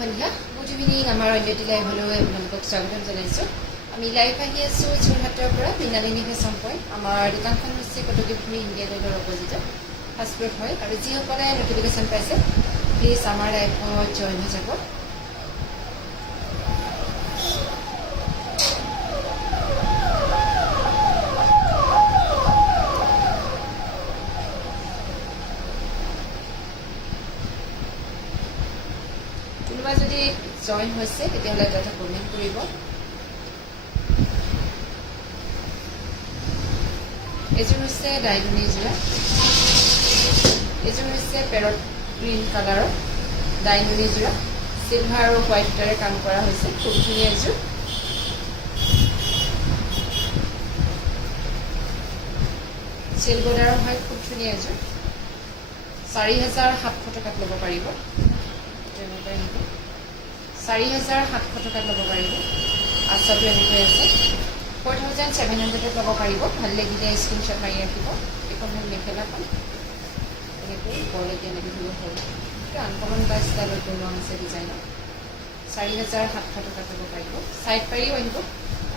সন্ধ্যা good evening আমাৰ অন্যটি লাইভলৈ আপোনালোকক স্বাগতম জনাইছোঁ আমি লাইভ আহি আছোঁ যোৰহাটৰ পৰা মৃণালিনী ফেশ্বন পইণ্ট আমাৰ দোকানখন হৈছে কটকীপুখুৰী ইণ্ডিয়ান অইলৰ অপজিটত ফাৰ্ষ্ট ফ্ল'ৰত হয় আৰু যিসকলে নটিফিকেশ্যন পাইছে প্লিজ আমাৰ লাইভত জইন হৈ যাব কোনোবা যদি জইন হৈছে তেতিয়াহ'লে এটা কমেণ্ট কৰিব এযোৰ হৈছে ডাইলুনি যোৰা এযোৰ হৈছে পেৰট গ্ৰীণ কালাৰৰ ডাইলুনি যোৰা চিলভাৰ আৰু হোৱাইট সূতাৰে কাম কৰা হৈছে খুব ধুনীয়া এযোৰ চিল্ক বৰ্ডাৰৰ হয় খুব ধুনীয়া এযোৰ ৪,৭০০ টকাত ল'ব পাৰিব ৪,৭০০ টকাত ল'ব পাৰিব আচলটো এনেকৈ আছে 4,700 ল'ব পাৰিব ভাল লাগিলে স্ক্ৰীনশ্বট মাৰি ৰাখিব এইখন হ'ল মেখেলাখন এনেকৈ ওপৰলৈকে এনেকৈ দিব পাৰিব এইটো আনকমন বা ষ্টাইলত বনোৱা হৈছে ডিজাইনত ৪,৭০০ টকাত ল'ব পাৰিব ছাইড পাৰিও আহিব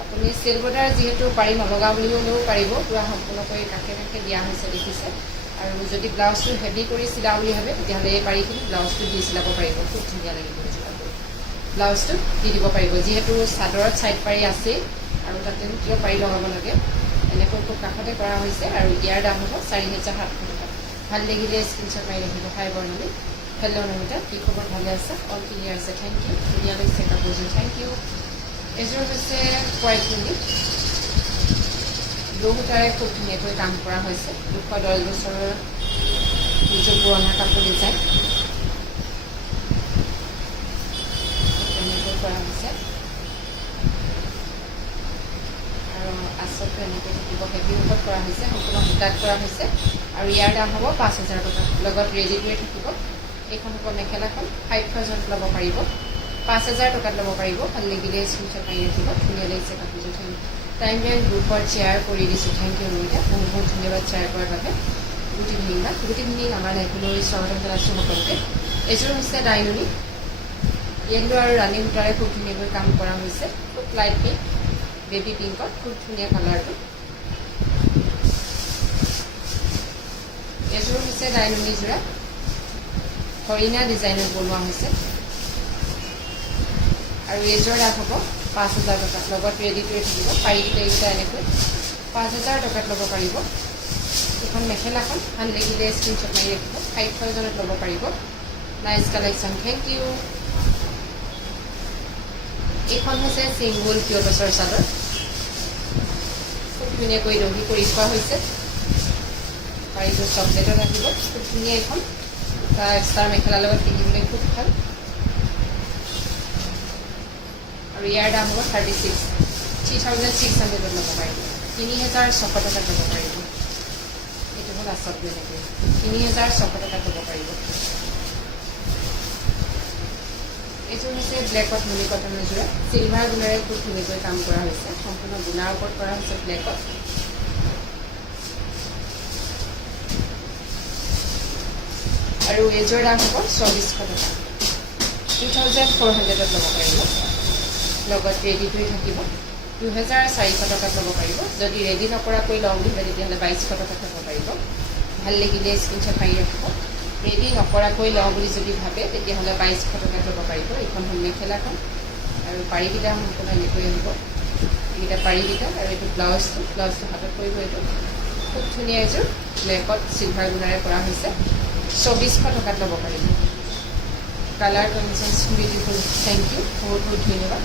আপুনি চিল্ক বৰ্ডাৰ যিহেতু পাৰি নলগা বুলিলেও পাৰিব পুৰা সম্পূৰ্ণকৈ কাষে কাষে দিয়া হৈছে দেখিছে আৰু যদি ব্লাউজটো হেভি কৰি চিলাওঁ বুলি ভাবে তেতিয়াহ'লে এই পাৰিখিনি ব্লাউজটো দি চিলাব পাৰিব খুব ধুনীয়া লাগিব ব্লাউজটো দি দিব পাৰিব যিহেতু চাদৰত ছাইড পাৰি আছেই আৰু তাতে কিয় পাৰি লগাব লাগে এনেকৈ খুব কাষতে কৰা হৈছে আৰু ইয়াৰ দাম হ'ব ৪,৭০০ টকা ভাল লাগিলে স্ক্ৰীনশ্বট মাৰি ৰাখিব হাই বৰ্ণালী হেল্ল' নমিতা কি খবৰ ভালে আছে অল ক্লিয়াৰ আছে থেংক ইউ ধুনীয়া লাগিছে কাপোৰযোৰ থেংক ইউ এযোৰ হৈছে হোৱাইট নুনি ব্লু সূতাৰে খুব ধুনীয়াকৈ কাম কৰা হৈছে ২১০ বছৰৰ নিজৰ পুৰণা কাপোৰ ডিজাইন এনেকৈ কৰা হৈছে আৰু আচলটো এনেকৈ থাকিব হেভি ওপৰত কৰা হৈছে সম্পূৰ্ণ সূতাত কৰা হৈছে আৰু ইয়াৰ দাম হ'ব ৫,০০০ টকা লগত ৰেডিমেড থাকিব এইখন হ'ব মেখেলাখন 5,000 ল'ব পাৰিব ৫,০০০ টকাত ল'ব পাৰিব ভাল লাগিলে স্ক্ৰীনশ্বট মাৰি ৰাখিব ধুনীয়া লাগিছে কাপোৰযোৰ টাইম লাইন গ্ৰুপত শ্বেয়াৰ কৰি দিছোঁ থেংক ইউ ৰমিতা বহুত বহুত ধন্যবাদ শ্বেয়াৰ কৰাৰ বাবে গুড ইভিনিং বা গুড ইভিনিং আমাৰ লাইফলৈ স্বাগতম জনাইছোঁ সকলোকে এযোৰ হৈছে ডাইলুনি য়েল্লো আৰু ৰাণী সূতাৰে খুব ধুনীয়াকৈ কাম কৰা হৈছে খুব লাইট পিংক বেবী পিংকত খুব ধুনীয়া কালাৰটো এযোৰ হৈছে ডাইলুনি যোৰা হৰিণা ডিজাইনত বনোৱা হৈছে আৰু এযোৰ দাম হ'ব ৫,০০০ টকা লগত ৰেডি কৰি থাকিব পাৰিকেইটা এইকেইটা এনেকৈ ৫,০০০ টকাত ল'ব পাৰিব এইখন মেখেলাখন ভাল লাগিলে স্ক্ৰীনশ্বট মাৰি ৰাখিব 5,000ত ল'ব পাৰিব নাইচ কালেকশ্যন থেংক ইউ এইখন হৈছে চিংগুল পিয়ৰ টচৰ চাদৰ খুব ধুনীয়াকৈ দহি কৰি থোৱা হৈছে পাৰিটো চকলেটত আহিব খুব ধুনীয়া এইখন এক্সট্ৰা মেখেলাৰ লগত পিন্ধিবলৈ খুব ভাল আৰু ইয়াৰ দাম হ'ব 3,600 ল'ব পাৰিব ৩,৬০০ টকাত ল'ব পাৰিব এইটো হ'ল আচলটো এনেকৈ ৩,৬০০ টকাত ল'ব পাৰিব এইযোৰ হৈছে ব্লেকত নুনি কটনৰ যোৰা চিলভাৰ গুণেৰে খুব ধুনীয়াকৈ কাম কৰা হৈছে সম্পূৰ্ণ গুণাৰ ওপৰত কৰা হৈছে ব্লেকত আৰু এইযোৰ দাম হ'ব ২৪০০ টকা 2,400ত ল'ব পাৰিব লগত ৰেডি কৰি থাকিব ২,৪০০ টকাত ল'ব পাৰিব যদি ৰেডি নকৰাকৈ লওঁ বুলি ভাবে তেতিয়াহ'লে ২২০০ টকাত ল'ব পাৰিব ভাল লাগিলে স্ক্ৰীনশ্বট মাৰি ৰাখিব ৰেডি নকৰাকৈ লওঁ বুলি যদি ভাবে তেতিয়াহ'লে ২২০০ টকাত ল'ব পাৰিব এইখন হ'ল মেখেলাখন আৰু পাৰিকেইটা সম্পূৰ্ণ এনেকৈ আহিব এইকেইটা পাৰিকেইটা আৰু এইটো ব্লাউজটো হাতত পৰিব এইটো খুব ধুনীয়া এযোৰ ব্লেকত চিলভাৰ গুণাৰে কৰা হৈছে ২৪০০ টকাত ল'ব পাৰিব colour combination beautiful thank you বহুত বহুত ধন্যবাদ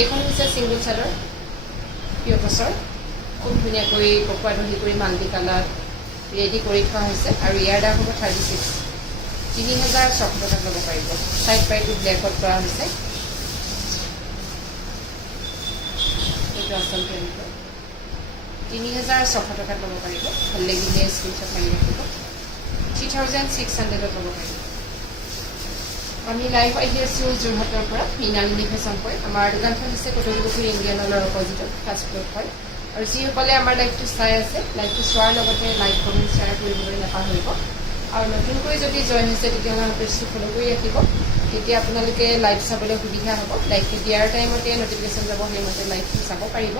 এইখন হৈছে চিংগুল চাদৰ পিয়ৰ টচৰ খুব ধুনীয়াকৈ পকোৱা দহি কৰি মাল্টি কালাৰ ৰেডি কৰি থোৱা হৈছে আৰু ইয়াৰ দাম হ'ব 36 ৩,৬০০ টকাত ল'ব পাৰিব ছাইড পাৰিটো ব্লেকত কৰা হৈছে এইটো আচলতে এনেকৈ ৩,৬০০ টকাত ল'ব পাৰিব ভাল লাগিলে স্ক্ৰীনশ্বট মাৰি ৰাখিব 3,600ত ল'ব পাৰিব আমি লাইভ আহি আছোঁ যোৰহাটৰ পৰা মৃণালিনী ফেশ্বন পইণ্ট আমাৰ দোকানখন হৈছে কটকীপুখুৰী ইণ্ডিয়ান অইলৰ অপজিটত ফাৰ্ষ্ট ফ্ল'ৰত হয় আৰু যিসকলে আমাৰ লাইভটো চাই আছে লাইভটো চোৱাৰ লগতে লাইক কমেণ্ট শ্বেয়াৰ কৰিবলৈ নাপাহৰিব আৰু নতুনকৈ যদি জইন হৈছে তেতিয়াহ'লে আমাৰ পেজটো ফ'ল' কৰি ৰাখিব। তেতিয়া আপোনালোকে লাইভ চাবলৈ সুবিধা হ'ব। লাইভটো দিয়াৰ টাইমতে নটিফিকেশ্যন যাব, সেইমতে লাইভটো চাব পাৰিব।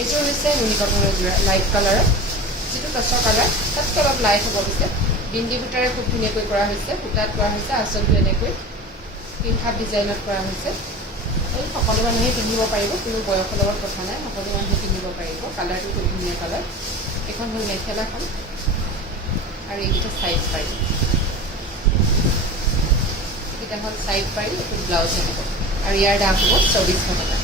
এইযোৰ হৈছে নুনি কটনৰ যোৰা লাইট কালাৰৰ, যিটো টচৰ কালাৰ, তাতকৈ অলপ লাইট হ'ব পিছে। বিন্দি সূতাৰে খুব ধুনীয়াকৈ কৰা হৈছে, সূতাত কৰা হৈছে, আঁচলটো এনেকৈ পিনখাপ ডিজাইনত কৰা হৈছে। এই সকলো মানুহে পিন্ধিব পাৰিব, কোনো বয়সৰ লগত কথা নাই, সকলো মানুহে পিন্ধিব পাৰিব। কালাৰটো খুব ধুনীয়া কালাৰ। এইখন হ'ল মেখেলাখন আৰু এইকেইটা চাইড পাৰি, এইকেইটা হ'ল চাইড পাৰি, এইটো ব্লাউজ হ'ব আৰু ইয়াৰ দাম হ'ব 2400 টকা।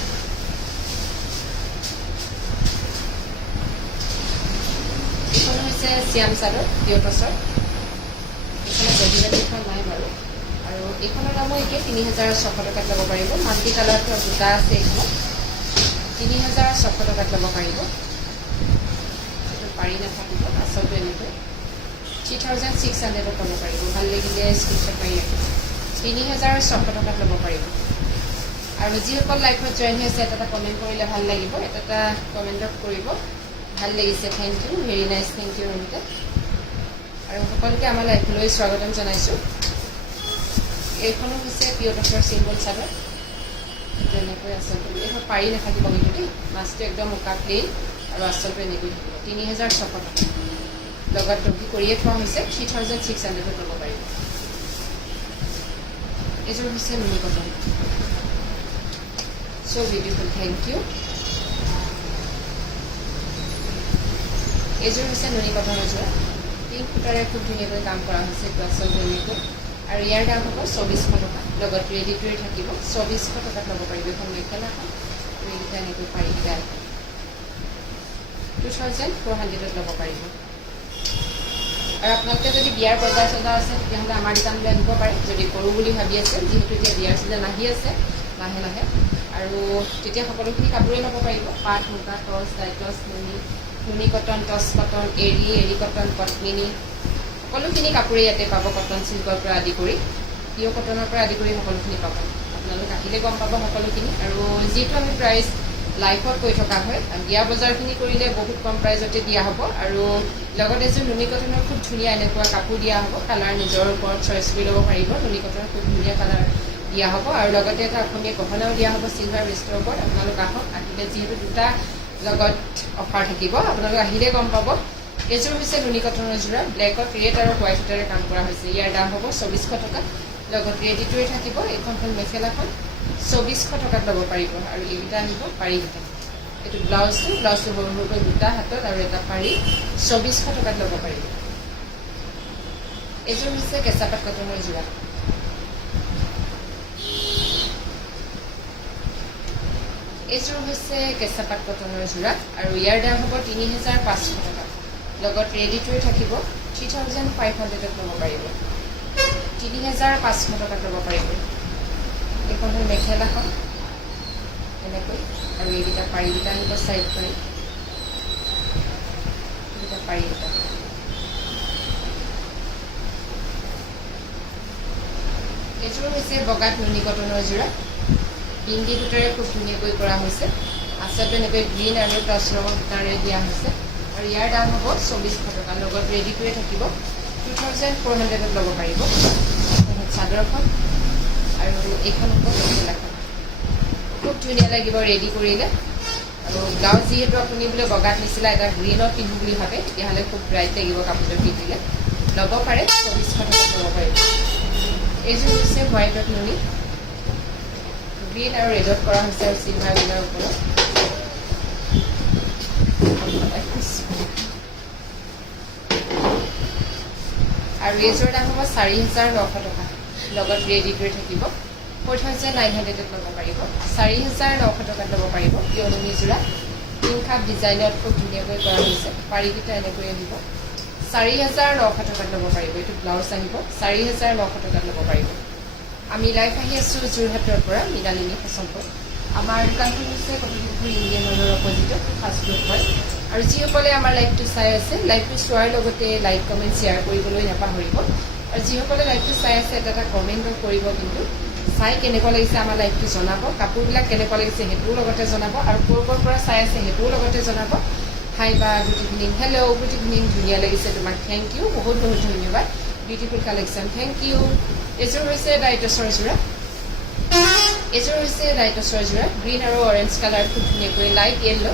এইখন হৈছে চিয়াম চাদৰ পিয়ৰ টচৰ, এইখনৰ বডি বাতিখন নাই বাৰু। আৰু এইখনৰ দামো এতিয়া 3600 টকাত ল'ব পাৰিব। মাল্টি কালাৰটো দুটা আছে, এইখনত 3600 টকাত ল'ব পাৰিব। এইটো পাৰি নাথাকিব, আচলতে এনেকৈ 3600ত ল'ব পাৰিব। ভাল লাগিলে স্ক্ৰীনশ্বট মাৰি ৰাখিব। 3600 টকাত ল'ব পাৰিব। আৰু যিসকল লাইভত জইন হৈ আছে, এটা কমেণ্ট কৰিলে ভাল লাগিব, এটা কমেণ্টত কৰিব ভাল লাগিছে, thank you, very nice, thank you Romita. আৰু সকলোকে আমাৰ লাইভলৈ স্বাগতম জনাইছোঁ। এইখনো হৈছে পিয়ৰ টচৰ চিম্বল চাদৰ, এইটো এনেকৈ আচলটো এইখন পাৰি নাথাকিব কিন্তু দেই, মাছটো একদম মুকা প্লেইন আৰু আচলটো এনেকৈ থাকিব। 3600 টকা লগত দহি কৰিয়ে থোৱা হৈছে, 3600ত ল'ব পাৰিব। এইযোৰ হৈছে নুনি cotton, so' beautiful, thank you. এইযোৰ হৈছে নুনি কটনৰ যোৰা, পিংক সূতাৰে খুব ধুনীয়াকৈ কাম কৰা হৈছে, এইটো আচলতে এনেকৈ। আৰু ইয়াৰ দাম হ'ব 2400 টকা, লগত ৰেডি টুৱে থাকিব। 2400 টকাত ল'ব পাৰিব। এখন মেখেলাখন আৰু এইকেইটা এনেকৈ পাৰিকেইটা 2400ত ল'ব পাৰিব। আৰু আপোনালোকে যদি বিয়াৰ বজাৰ চজাৰ আছে তেতিয়াহ'লে আমাৰ দোকানলৈ আহিব পাৰে, যদি কৰোঁ বুলি ভাবি আছে, যিহেতু এতিয়া বিয়াৰ চিজন আহি আছে লাহে লাহে। আৰু তেতিয়া সকলোখিনি কাপোৰেই ল'ব পাৰিব, পাট, মুগা, টচ, ডাইটচ, নুনি কটন, টচ কটন, এৰী কটন, পদ্মিনী, সকলোখিনি কাপোৰেই ইয়াতে পাব। কটন চিল্কৰ পৰা আদি কৰি, পিয়ৰ কটনৰ পৰা আদি কৰি সকলোখিনি পাব। আপোনালোক আহিলে গম পাব সকলোখিনি। আৰু যিহেতু আমি প্ৰাইচ লাইফত কৈ থকা হয়, বিয়া বজাৰখিনি কৰিলে বহুত কম প্ৰাইজতে দিয়া হ'ব। আৰু লগতে এযোৰ নুনি কটনৰ খুব ধুনীয়া এনেকুৱা কাপোৰ দিয়া হ'ব, কালাৰ নিজৰ ওপৰত চইচ কৰি ল'ব পাৰিব। নুনি কটনৰ খুব ধুনীয়া কালাৰ দিয়া হ'ব আৰু লগতে এটা অসমীয়া গহনাও দিয়া হ'ব চিলভাৰ বেষ্টৰ ওপৰত। আপোনালোক আহক, আহিলে যিহেতু দুটা লগত অফাৰ থাকিব, আপোনালোক আহিলে গম পাব। এইযোৰ হৈছে নুনি কটনৰ যোৰা, ব্লেকত ৰেড আৰু হোৱাইট সূতাৰে কাম কৰা হৈছে। ইয়াৰ দাম হ'ব 2400 টকা, লগত ৰেডি টুৱে থাকিব। এইখন হ'ল মেখেলাখন, 2400 টকাত ল'ব পাৰিব। আৰু এইকেইটা আহিব পাৰিকেইটা, এইটো ব্লাউজটো সৰু সৰুকৈ দুটা হাতত আৰু এটা পাৰি, 2400 টকাত ল'ব পাৰিব। এইযোৰ হৈছে কেঁচাপাট কটনৰ যোৰা, এইযোৰ হৈছে কেঁচাপাট কটনৰ যোৰা আৰু ইয়াৰ দাম হ'ব 3500 টকা, লগত ৰেডি টুৱে থাকিব। 3500ত ল'ব পাৰিব, 3500 টকাত ল'ব পাৰিব। এইখন হ'ল মেখেলাখন এনেকৈ, আৰু এইকেইটা পাৰিকেইটা আহিব চাইড পাৰি, এইকেইটা পাৰিকেইটা। এইযোৰ হৈছে বগাত নুনি কটনৰ যোৰা, বিন্দি সূতাৰে খুব ধুনীয়াকৈ কৰা হৈছে। আচলতে এনেকৈ গ্ৰীণ আৰু টচ ৰঙৰ সূতাৰে দিয়া হৈছে। আৰু ইয়াৰ দাম হ'ব 2400 টকা, লগত ৰেডি টুৱে থাকিব। 2400ত ল'ব পাৰিব। চাদৰখন আৰু এইখন হ'ব মেখেলাখন, খুব ধুনীয়া লাগিব ৰেডি কৰিলে। আৰু ব্লাউজ যিহেতু আপুনি বোলে বগাত নিচিলা এটা গ্ৰীণত পিন্ধো বুলি ভাবে, তেতিয়াহ'লে খুব ব্ৰাইট লাগিব কাপোৰযোৰ পিন্ধিলে, ল'ব পাৰে। 2400 টকাত ল'ব পাৰিব। এইযোৰ হৈছে হোৱাইটত নুনি, গ্ৰীণ আৰু ৰেডত কৰা হৈছে আৰু চিলভাৰ গ্ৰীণৰ ওপৰত। আৰু এইযোৰ দাম হ'ব 4900 টকা, লগত ৰেডি টুৱে থাকিব। 4900ত ল'ব পাৰিব। 4900 টকাত ল'ব পাৰিব। পিয়ৰ নুনি যোৰা, পিংখাপ ডিজাইনত খুব ধুনীয়াকৈ কৰা হৈছে, পাৰিকেইটা এনেকৈ আহিব। 4900 টকাত ল'ব পাৰিব। এইটো ব্লাউজ আহিব, 4900 টকাত ল'ব পাৰিব। আমি লাইভ আহি আছোঁ যোৰহাটৰ পৰা, মৃণালিনী ফেশ্বন। আমাৰ দোকানখন হৈছে কটকপুৰ ইণ্ডিয়ান অইলৰ অপজিটত, ফাষ্ট ফুড হয়। আৰু যিসকলে আমাৰ লাইভটো চাই আছে, লাইভটো চোৱাৰ লগতে লাইক কমেণ্ট শ্বেয়াৰ কৰিবলৈ নাপাহৰিব। আৰু যিসকলে লাইভটো চাই আছে এটা কমেণ্ট কৰিব, কিন্তু চাই কেনেকুৱা লাগিছে আমাৰ লাইভটো জনাব, কাপোৰবিলাক কেনেকুৱা লাগিছে সেইটোও লগতে জনাব, আৰু ক'ৰ পৰা চাই আছে সেইটোও লগতে জনাব। হাই বা good evening, hello' good evening, ধুনীয়া লাগিছে তোমাক, থেংক ইউ, বহুত বহুত ধন্যবাদ। Beautiful collection, thank you. এইযোৰ হৈছে ডাইটছৰ যোৰা, এইযোৰ হৈছে ডাইটছৰ যোৰা, গ্ৰীণ আৰু অৰেঞ্জ কালাৰ, খুব ধুনীয়াকৈ লাইট য়েল্ল'।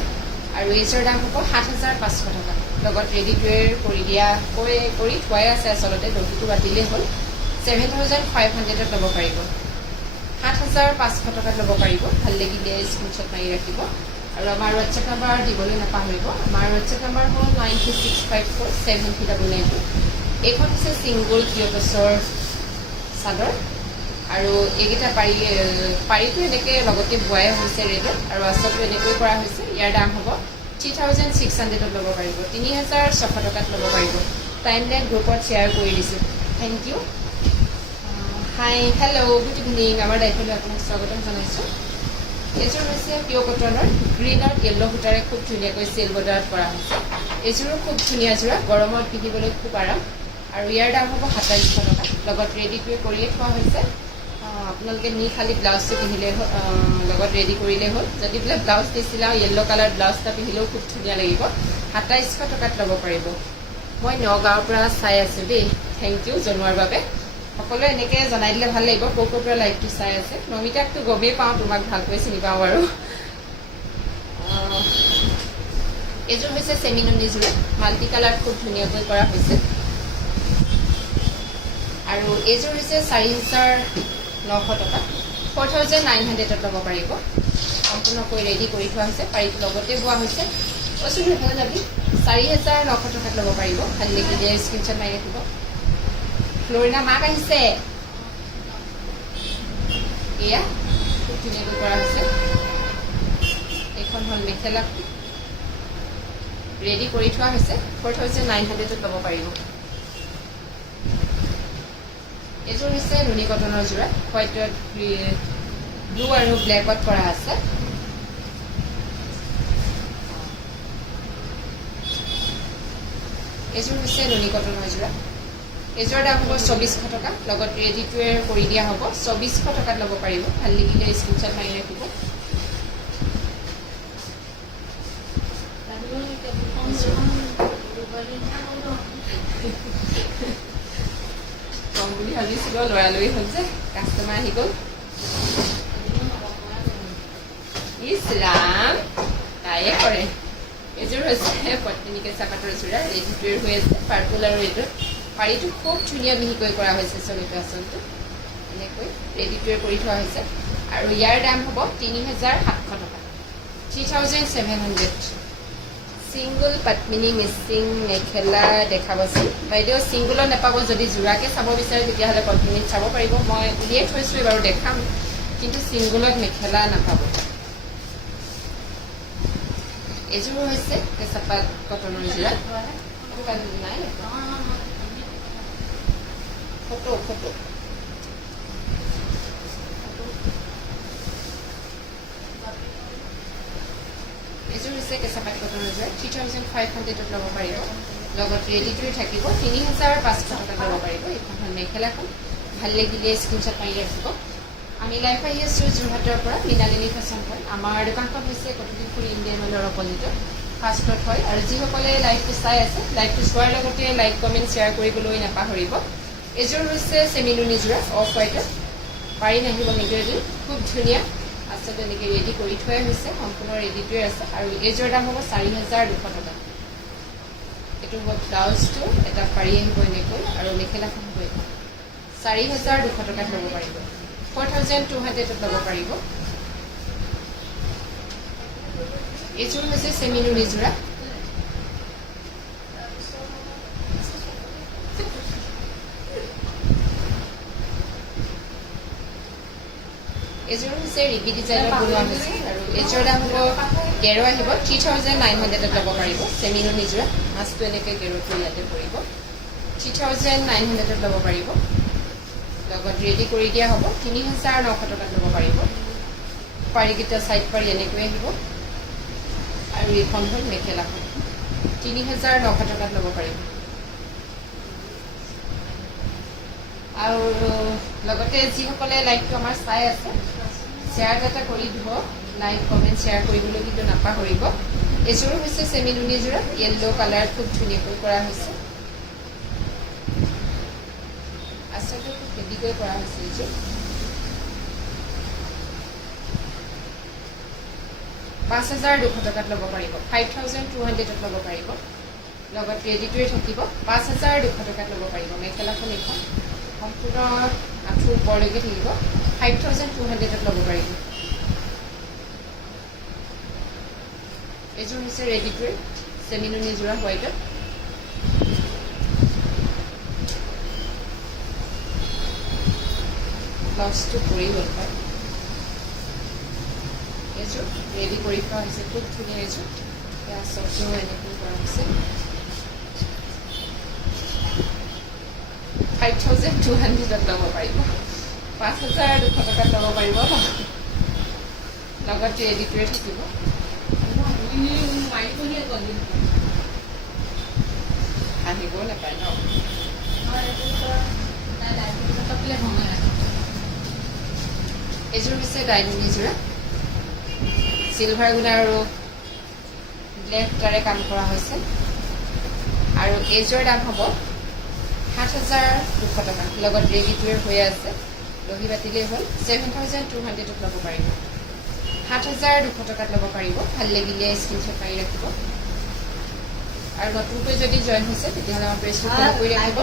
আৰু এইযোৰ দাম হ'ব ৭,৫০০ টকা। লগত ৰেডি টু ৱেৰ কৰি থোৱাই আছে, আচলতে দহিটো বাতিলেই হ'ল। 7,500ত ল'ব পাৰিব, ৭,৫০০ টকাত ল'ব পাৰিব। ভাল লাগিলে স্ক্ৰীনশ্বট মাৰি ৰাখিব। আৰু আমাৰ হোৱাটছএপ নাম্বাৰ দিবলৈ নাপাহৰিব। আমাৰ হোৱাটছএপ নাম্বাৰ হ'ল 9365473992। এইখন হৈছে ছিংগল কিয়টছৰ চাদৰ, আৰু এইকেইটা পাৰিটো এনেকৈ লগতে বোৱাই হৈছে ৰেডত, আৰু আচলটো এনেকৈ কৰা হৈছে। ইয়াৰ দাম হ'ব 3,600ত ল'ব পাৰিব, 3,600 টকাত ল'ব পাৰিব। টাইমলাইন গ্ৰুপত শ্বেয়াৰ কৰি দিছোঁ, থেংক ইউ। হাই, হেল্ল', গুড ইভিনিং। আমাৰ লাইফলৈ আপোনাক স্বাগতম জনাইছোঁ। এইযোৰ হৈছে পিয়ৰ কটনৰ, গ্ৰীণ আৰু য়েল্ল' সূতাৰে খুব ধুনীয়াকৈ চেল বৰ্ডাৰত কৰা হৈছে। এইযোৰো খুব ধুনীয়া যোৰা, গৰমত পিন্ধিবলৈ খুব আৰাম। আৰু ইয়াৰ দাম হ'ব ২৭০০ টকা। লগত ৰেডি টু কৰিয়ে থোৱা হৈছে। আপোনালোকে নি খালি ব্লাউজটো পিন্ধিলে হ'ল, লগত ৰেডি কৰিলেই হ'ল। যদি বোলে ব্লাউজ নিচিলাও য়েল্ল' কালাৰ ব্লাউজ এটা পিন্ধিলেও খুব ধুনীয়া লাগিব। ২৭০০ টকাত ল'ব পাৰিব। মই নগাঁৱৰ পৰা চাই আছোঁ দেই, থেংক ইউ জনোৱাৰ বাবে। সকলোৱে এনেকৈ জনাই দিলে ভাল লাগিব, ক'ৰ ক'ৰ পৰা লাইভটো চাই আছে। নমিতাকতো গমেই পাওঁ, তোমাক ভালকৈ চিনি পাওঁ বাৰু। এইযোৰ হৈছে চেমিননি যোৰা, মাল্টি কালাৰ, খুব ধুনীয়াকৈ কৰা হৈছে। আৰু এইযোৰ হৈছে ৪,৯০০ টকা, 4,900ত ল'ব পাৰিব। সম্পূৰ্ণকৈ ৰেডি কৰি থোৱা হৈছে, পাৰিটো লগতে বোৱা হৈছে। কৈছোঁ সেইফালে যাবি, ৪,৯০০ টকাত ল'ব পাৰিব। ভাল লাগিলে স্ক্ৰীনশ্বট মাৰি ৰাখিব। ফ্লৰিনা মাক আহিছে, এয়া খুব ধুনীয়াকৈ কৰা হৈছে। এইখন হ'ল মেখেলা, ৰেডি কৰি থোৱা হৈছে, 4,900ত ল'ব পাৰিব। এইযোৰ হৈছে নুনি কটনৰ যোৰা, হোৱাইটত ব্লু আৰু ব্লেকত কৰা আছে। এইযোৰ হৈছে নুনি কটনৰ যোৰা, এইযোৰৰ দাম হ'ব ২৪০০ টকা। লগত ৰেডি টু ৱেৰ কৰি দিয়া হ'ব, ২৪০০ টকাত ল'ব পাৰিব। ভাল লাগিলে স্ক্ৰীনশ্বট মাৰি ৰাখিব। কম বুলি ভাবিছিলোঁ, লৰালৰি হ'ল যে, কাষ্টমাৰ আহি গ'ল। ইছ ৰাম, তায়ে কৰে। এইযোৰ হৈছে পত্নী কেঁচা পাটৰ যোৰা, ৰেডি টু ৱেৰ হৈ আছে, পাৰ্পল আৰু ৰেডত। পাৰিটো খুব ধুনীয়া মিহিকৈ কৰা হৈছে, চলিত আচলটো এনেকৈ ৰেডি টু ৱেৰ কৰি থোৱা হৈছে। আৰু ইয়াৰ দাম হ'ব ৩,৭০০ টকা, 3,700। ছিংগুল পদ্মিনী মিচিং মেখেলা দেখাবচোন। বাইদেউ ছিংগুলত নাপাব, যদি যোৰাকৈ চাব বিচাৰে তেতিয়াহ'লে পদ্মিনীত চাব পাৰিব। মই উলিয়াই থৈছোঁ বাৰু, দেখাম, কিন্তু ছিংগুলত মেখেলা নাপাব। এইযোৰ হৈছে কেঁচাপাত কটনৰ যোৰা, নাই ফটো এইযোৰ হৈছে কেঁচাপাত কটনৰ যোৰা, 3,500ত ল'ব পাৰিব। লগত ৰেডি টু থাকিব, 3,৫০০ টকাত ল'ব পাৰিব। এইখন হ'ল মেখেলাখন, ভাল লাগিলে স্ক্ৰীনশ্বট মাৰি ৰাখিব। আমি লাইভ আহি আছোঁ যোৰহাটৰ পৰা, মৃণালিনী ফেশ্বন হ'ল। আমাৰ দোকানখন হৈছে কটকীপুৰ ইণ্ডিয়ান অইলৰ অপজিটত, ফাৰ্ষ্টত হয়। আৰু যিসকলে লাইভটো চাই আছে, লাইভটো চোৱাৰ লগতে লাইক কমেণ্ট শ্বেয়াৰ কৰিবলৈ নাপাহৰিব। এইযোৰ হৈছে চেমিনুনি যোৰা, অফ হোৱাইটত, পাৰি নাহিব কিন্তু এদিন, খুব ধুনীয়া। আচলতে এনেকৈ ৰেডি কৰি থোৱাই হৈছে, সম্পূৰ্ণ ৰেডি টুৱে আছে। আৰু এইযোৰ দাম হ'ব ৪,২০০ টকা। এইটো হ'ব ব্লাউজটো, এটা পাৰি আহিব এনেকৈ, আৰু মেখেলাখন হ'ব এইখন। ৪,২০০ টকাত ল'ব পাৰিব, 4,200ত ল'ব পাৰিব। এইযোৰ হৈছে চেমিনুনি যোৰা, এইযোৰ হৈছে ৰিবি ডিজাইনত বনোৱা হৈছে। আৰু এইযোৰ দাম হ'ব ১৩ আহিব, 3,900ত ল'ব পাৰিব। চেমিনুনি যোৰা, মাছটো এনেকৈ গেৰ'টো ইয়াতে পৰিব, 3,900ত ল'ব পাৰিব। লগত ৰেডি কৰি দিয়া হ'ব, 3,৯০০ টকাত ল'ব পাৰিব। পাৰিকেইটা ছাইড পাৰি এনেকৈ আহিব। আৰু এইখন হ'ল মেখেলাখন, 3,৯০০ টকাত ল'ব পাৰিব। আৰু লগতে যিসকলে লাইভটো আমাৰ চাই আছে, শ্বেয়াৰ এটা কৰি দিব, লাইক কমেণ্ট শ্বেয়াৰ কৰিবলৈ কিন্তু নাপাহৰিব। এইযোৰো হৈছে চেমিনুনি যোৰা, য়েল্ল' কালাৰ, খুব ধুনীয়াকৈ কৰা হৈছে। আচলতে খুব হেভিকৈ কৰা হৈছে এইযোৰ 5,200 টকাত ল'ব পাৰিব 5,200ত ল'ব পাৰিব লগত ৰেডিটোৱে থাকিব 5,200 টকাত ল'ব পাৰিব মেখেলাখন এখন সম্পূৰ্ণ আঁঠুৰ ওপৰলৈকে থাকিব 5,200ত ল'ব পাৰিব এইযোৰ হৈছে ৰেডিটোৱে চেমিনুনি যোৰা হোৱাইটত ব্লাউজটো পৰি গ'ল হয় এইযোৰ ৰেডি কৰি থোৱা হৈছে খুব ধুনীয়া এইযোৰ এয়া চবযোৰ এনেকৈ কৰা হৈছে 5,200ত ল'ব পাৰিব 5,200 টকাত ল'ব পাৰিব লগত ৰেডিটোৱে থাকিব হাঁহিবও নাপায় ন এইযোৰ হৈছে ডাইনিং যোৰা চিলভাৰ গুণা আৰু ব্লেক সূতাৰে কাম কৰা হৈছে আৰু এইযোৰ দাম হ'ব 7,200 টকা লগত ৰেডিটোৱে হৈ আছে দহি বাতিলেই হ'ল 7,200ত ল'ব পাৰিব 7,200 টকাত ল'ব পাৰিব ভাল লাগিলে স্ক্ৰীনশ্বট মাৰি ৰাখিব আৰু নতুনকৈ যদি জইন হৈছে তেতিয়াহ'লে আমাৰ পেজটো ফ'ল' কৰি ৰাখিব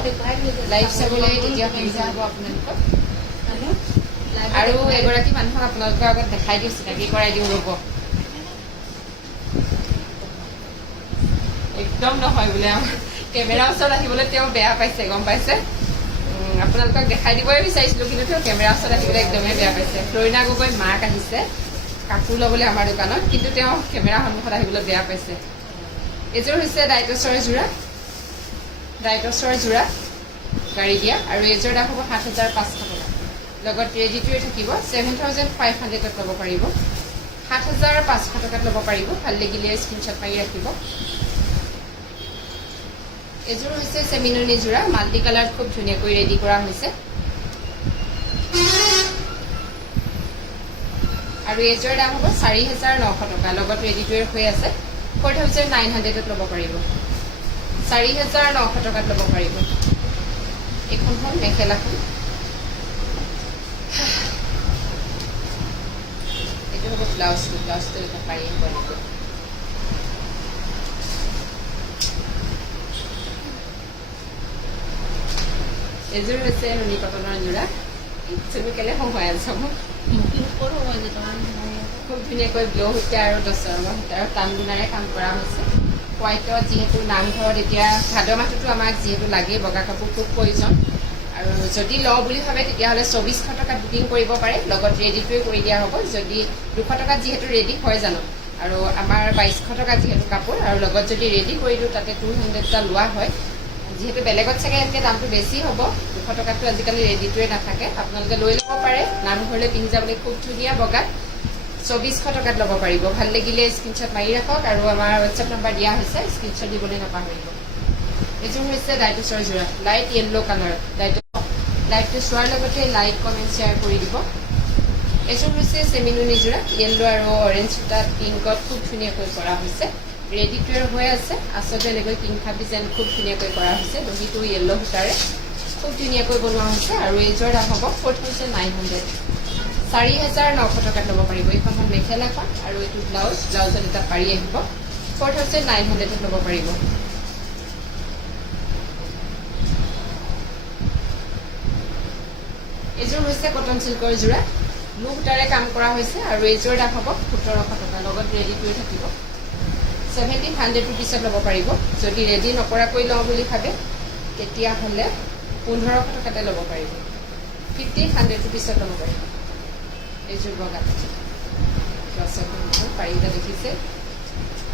লাইভ চাবলৈ তেতিয়া সুবিধা হ'ব আপোনালোকৰ আৰু এগৰাকী মানুহক আপোনালোকৰ আগত দেখাই দিওঁ চিনাকি কৰাই দিওঁ ৰ'ব একদম নহয় বোলে কেমেৰা ওচৰত আহিবলৈ তেওঁ বেয়া পাইছে গম পাইছে আপোনালোকক দেখাই দিবই বিচাৰিছিলোঁ কিন্তু তেওঁ কেমেৰা ওচৰত আহিবলৈ একদমেই বেয়া পাইছে ফ্লৰিনা গগৈ মাক আহিছে কাপোৰ ল'বলৈ আমাৰ দোকানত কিন্তু তেওঁ কেমেৰা সন্মুখত আহিবলৈ বেয়া পাইছে এইযোৰ হৈছে ডাইটছৰ যোৰা গাড়ী দিয়া আৰু এইযোৰ দাম হ'ব 7,500 টকা লগত ৰেডিটোৱে থাকিব 7,500ত ল'ব পাৰিব 7,500 টকাত ল'ব পাৰিব ভাল লাগিলে স্ক্ৰীনশ্বট মাৰি ৰাখিব এইযোৰ হৈছে চেমিনুনি যোৰা মাল্টি কালাৰ খুব ধুনীয়াকৈ ৰেডি কৰা হৈছে আৰু এইযোৰ দাম হ'ব 4,900 টকা লগত ৰেডিটোৱে হৈ আছে 4,900ত ল'ব পাৰিব 4,900 টকাত ল'ব পাৰিব এইখন হ'ল মেখেলাখন এইটো হ'ব ব্লাউজটো এটা পাৰি আহিব এনেকৈ এইযোৰ হৈছে নুনি কটনৰ যোৰা তুমি কেলে সময় আছ মোক খুব ধুনীয়াকৈ ব্ল' সূতা আৰু দশৰঙৰ সূতা আৰু টানগুণাৰে কাম কৰা হৈছে হোৱাইটত যিহেতু নামঘৰত এতিয়া ভাদ মাহটোতো আমাক যিহেতু লাগেই বগা কাপোৰ খুব প্ৰয়োজন আৰু যদি লওঁ বুলি ভাবে তেতিয়াহ'লে 2,400 টকাত বুকিং কৰিব পাৰে লগত ৰেডিটোৱে কৰি দিয়া হ'ব যদি 200 টকাত যিহেতু ৰেডি হয় জানো আৰু আমাৰ 2,200 টকাত যিহেতু কাপোৰ আৰু লগত যদি ৰেডি কৰি দিওঁ তাতে 200টা লোৱা হয় যিহেতু বেলেগত চাগে এনেকৈ দামটো বেছি হ'ব 200 টকাততো আজিকালি ৰেডিটোৱে নাথাকে আপোনালোকে লৈ ল'ব পাৰে নামঘৰলৈ পিন্ধি যাবলৈ খুব ধুনীয়া বগাত 2,400 টকাত ল'ব পাৰিব ভাল লাগিলে স্ক্ৰীনশ্বট মাৰি ৰাখক আৰু আমাৰ হোৱাটছএপ নম্বৰ দিয়া হৈছে স্ক্ৰীনশ্বট দিবলৈ নাপাহৰিব এইযোৰ হৈছে ডাইটছৰ যোৰা লাইট য়েল্ল' কালাৰ লাইটটো চোৱাৰ লগতে লাইক কমেণ্ট শ্বেয়াৰ কৰি দিব এইযোৰ হৈছে চেমিনুনি যোৰা য়েল্ল' আৰু অৰেঞ্জ সূতাত পিংকত খুব ধুনীয়াকৈ কৰা হৈছে ৰেডিটোৱে হৈ আছে আচলতে এনেকৈ পিংক ডিজাইন খুব ধুনীয়াকৈ কৰা হৈছে দহিটো য়েল্ল' সূতাৰে খুব ধুনীয়াকৈ বনোৱা হৈছে আৰু এইযোৰ দাম হ'ব 4,900 4,900 টকাত ল'ব পাৰিব এইখন হ'ল মেখেলাখন আৰু এইটো ব্লাউজত এটা পাৰি আহিব 4,900ত ল'ব পাৰিব এইযোৰ হৈছে কটন চিল্কৰ যোৰা ব্লু সূতাৰে কাম কৰা হৈছে আৰু এইযোৰ দাম হ'ব 1,700 টকা লগত ৰেডিটোৱে থাকিব 1,700 ৰুপিছত ল'ব পাৰিব যদি ৰেডি নকৰাকৈ লওঁ বুলি ভাবে তেতিয়াহ'লে 1,500 টকাতে ল'ব পাৰিব 1,500 ৰুপিছত ল'ব পাৰিব এইযোৰ বগা পাৰিটা দেখিছে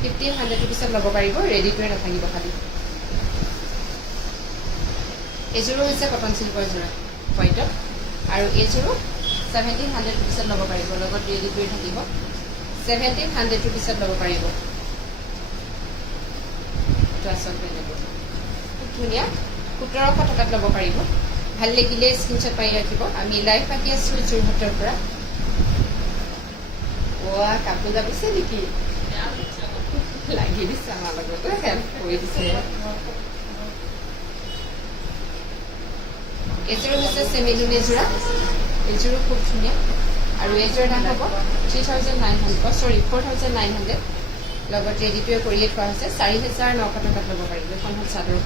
1,500 ৰুপিছত ল'ব পাৰিব ৰেডিটোৱে নাথাকিব খালি এইযোৰো হৈছে কটন চিল্কৰ যোৰা হোৱাইটত আৰু এইযোৰো 1,700 ৰুপিছত ল'ব পাৰিব লগত ৰেডিটোৱে থাকিব 1,700 ৰুপিছত ল'ব পাৰিব আচলতে খুব ধুনীয়া 1,700 টকাত ল'ব পাৰিব ভাল লাগিলে স্ক্ৰীনশ্বট মাৰি ৰাখিব আমি লাইভ পাতি আছোঁ যোৰহাটৰ পৰা কাপোৰ যাবিছে নেকি লাগি দিছে আমাৰ লগতে হেল্প কৰি দিছে এইযোৰ হৈছে চেমিলুন এযোৰা, এইযোৰো খুব ধুনীয়া আৰু এইযোৰৰ দাম হ'ব 4,900 লগত ৰেডিটোৱে কৰিয়ে থোৱা হৈছে 4,900 টকাত ল'ব পাৰিব। এখন হ'ল চাদৰ।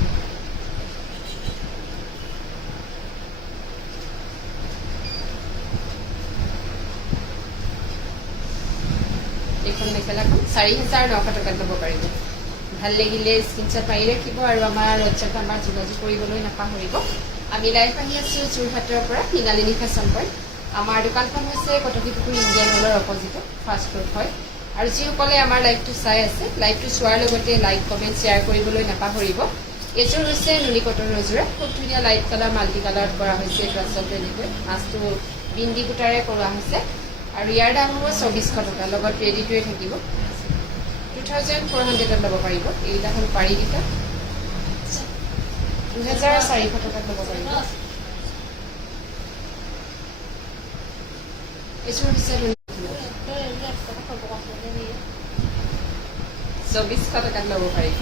এইখন মেখেলাখন 4,900 টকাত ল'ব পাৰিব। ভাল লাগিলে স্ক্ৰীনশ্বট মাৰি ৰাখিব আৰু আমাৰ হোৱাটছএপ নাম্বাৰ যোগাযোগ কৰিবলৈ নাপাহৰিব। আমি লাইভ আহি আছোঁ যোৰহাটৰ পৰা মৃণালিনী ফেশ্বন পইণ্ট। আমাৰ দোকানখন হৈছে কটকীপুখুৰী ইণ্ডিয়ান অইলৰ অপজিটত ফাষ্ট ফুড হয়। আৰু যিসকলে আমাৰ লাইভটো চাই আছে, লাইভটো চোৱাৰ লগতে লাইক কমেণ্ট শ্বেয়াৰ কৰিবলৈ নাপাহৰিব। এইযোৰ হৈছে নুনি কটনৰ এযোৰা, খুব ধুনীয়া লাইট কালাৰ মাল্টি কালাৰত কৰা হৈছে। এইটো আচলতে এনেকৈ মাছটো বিন্দি বুটাৰে কৰা হৈছে আৰু ইয়াৰ দাম হ'ব 2,400 টকা, লগত ৰেডিটোৱে থাকিব 2,400ত ল'ব পাৰিব। এইকেইটা হ'ল পাৰিকেইটা 2,400 টকাত ল'ব পাৰিব। এইযোৰ হৈছে 2,400 টকাত ল'ব পাৰিব।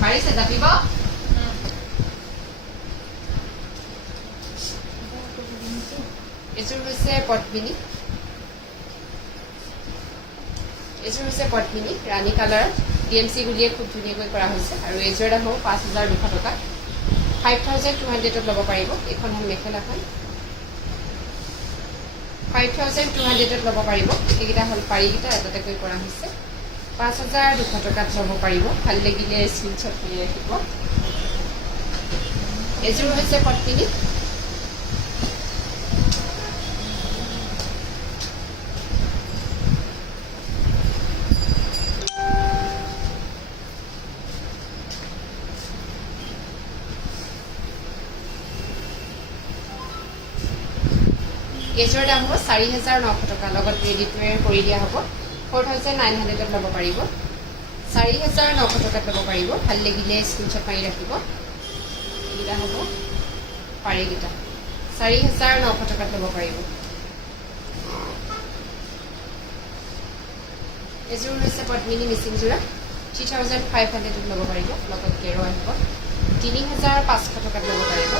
পাৰিছে জাপিব? এইযোৰ হৈছে পদ্মিনী, ৰাণী কালাৰ DMC গুলিয়ে খুব ধুনীয়াকৈ কৰা হৈছে আৰু এইযোৰ দাম হ'ব 5,200 টকা, 5,200ত ল'ব পাৰিব। এইখন হ'ল মেখেলাখন 5,200ত ল'ব পাৰিব। এইকেইটা হ'ল পাৰিকেইটা এটাকৈ কৰা হৈছে 5,200 টকাত ল'ব পাৰিব। ভাল লাগিলে স্ক্ৰীনশ্বট কৰি ৰাখিব। এইযোৰ হৈছে পদ্মিনী, এইযোৰ দাম হ'ব 4,900 টকা, লগত ৰেডিটোৱে কৰি দিয়া হ'ব 4,900ত ল'ব পাৰিব। 4,900 টকাত ল'ব পাৰিব। ভাল লাগিলে স্ক্ৰীনশ্বট মাৰি ৰাখিব। এইকেইটা হ'ব পাৰিকেইটা 4,900 টকাত ল'ব পাৰিব। এইযোৰ হৈছে পদ্মিনী মিচিং যোৰা, 3,500ত ল'ব পাৰিব, লগত কেৰো আহিব 3,500 টকাত ল'ব পাৰিব।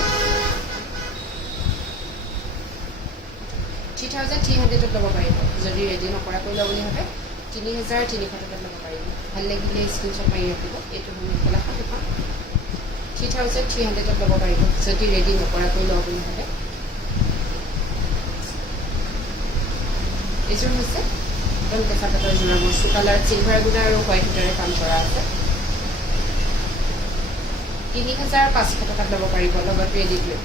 3,300ত ল'ব পাৰিব। যদি ৰেডি নকৰাকৈ ল'ব বুলি ভাবে 3,300 টকাত ল'ব পাৰিব। ভাল লাগিলে স্ক্ৰীনশ্বট মাৰি ৰাখিব। এইটো হ'ল মেখেলাখন, এখন 3,300ত ল'ব পাৰিব যদি ৰেডি নকৰাকৈ ল'ব বুলি ভাবে। এইযোৰ হৈছে একদম কেঁচা পাতৰ যোৰা, মচু কালাৰ চিলভাৰ গুণা আৰু হোৱাইট সূতাৰে কাম কৰা আছে 3,500 টকাত ল'ব পাৰিব, লগত ৰেডিটোৱে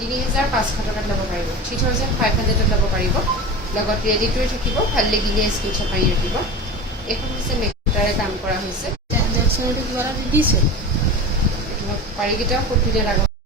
3,500 টকাত ল'ব পাৰিব। 3,500ত ল'ব পাৰিব, লগত ৰেডিটোৱে থাকিব। ভাল লাগিলে স্ক্ৰীনশ্বট মাৰি ৰাখিব। এইখন হৈছে মেখেলাৰে কাম কৰা হৈছে। এইটো পাৰিকেইটাও খুব ধুনীয়া লাগিব।